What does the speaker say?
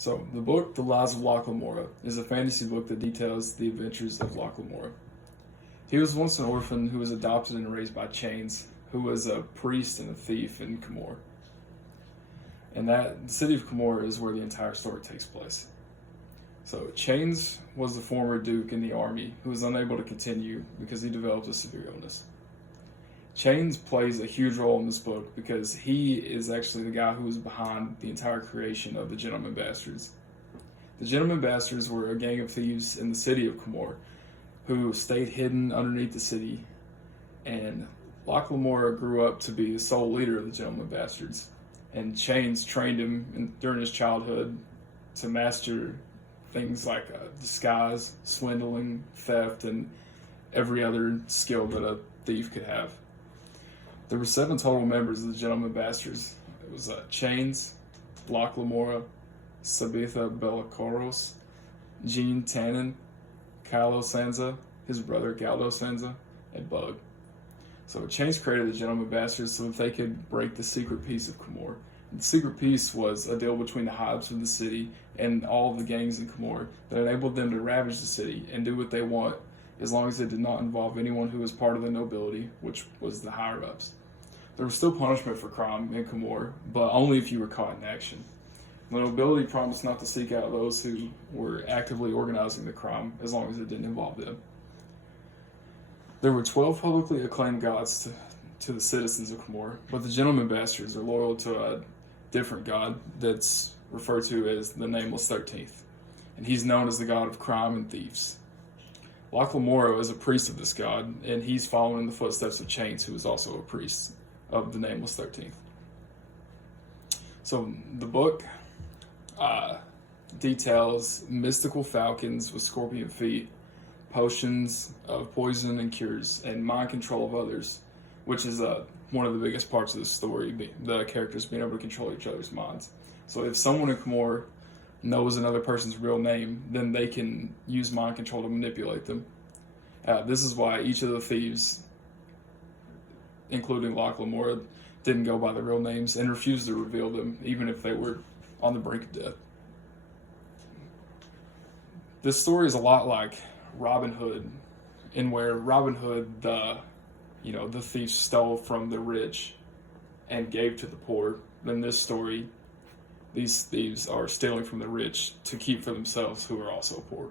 So, the book The Lives of Locke Lamora is a fantasy book that details the adventures of Locke Lamora. He was once an orphan who was adopted and raised by Chains, who was a priest and a thief in Camor. And the city of Camor is where the entire story takes place. So, Chains was the former duke in the army who was unable to continue because he developed a severe illness. Chains plays a huge role in this book because he is actually the guy who was behind the entire creation of the Gentlemen Bastards. The Gentlemen Bastards were a gang of thieves in the city of Camor who stayed hidden underneath the city, and Locke Lamora grew up to be the sole leader of the Gentlemen Bastards, and Chains trained him during his childhood to master things like disguise, swindling, theft, and every other skill that a thief could have. There were 7 total members of the Gentlemen Bastards. It was Chains, Locke Lamora, Sabitha Bellacoros, Gene Tannen, Kylo Sansa, his brother Galdo Sansa, and Bug. So Chains created the Gentlemen Bastards so that they could break the secret peace of Camor. The secret peace was a deal between the Hives of the city and all of the gangs in Camor that enabled them to ravage the city and do what they want as long as it did not involve anyone who was part of the nobility, which was the higher-ups. There was still punishment for crime in Camor, but only if you were caught in action. The nobility promised not to seek out those who were actively organizing the crime as long as it didn't involve them. There were 12 publicly acclaimed gods to the citizens of Camor, but the Gentlemen Bastards are loyal to a different god that's referred to as the Nameless 13th, and he's known as the god of crime and thieves. Locke Lamora is a priest of this god, and he's following in the footsteps of Chains, who is also a priest of the Nameless 13th. So the book details mystical falcons with scorpion feet, potions of poison and cures, and mind control of others, which is one of the biggest parts of the story, the characters being able to control each other's minds. So if someone in Camor knows another person's real name, then they can use mind control to manipulate them. This is why each of the thieves, including Locke Lamora, didn't go by their real names and refused to reveal them, even if they were on the brink of death. This story is a lot like Robin Hood, in where Robin Hood, the thief, stole from the rich and gave to the poor. In this story, these thieves are stealing from the rich to keep for themselves, who are also poor.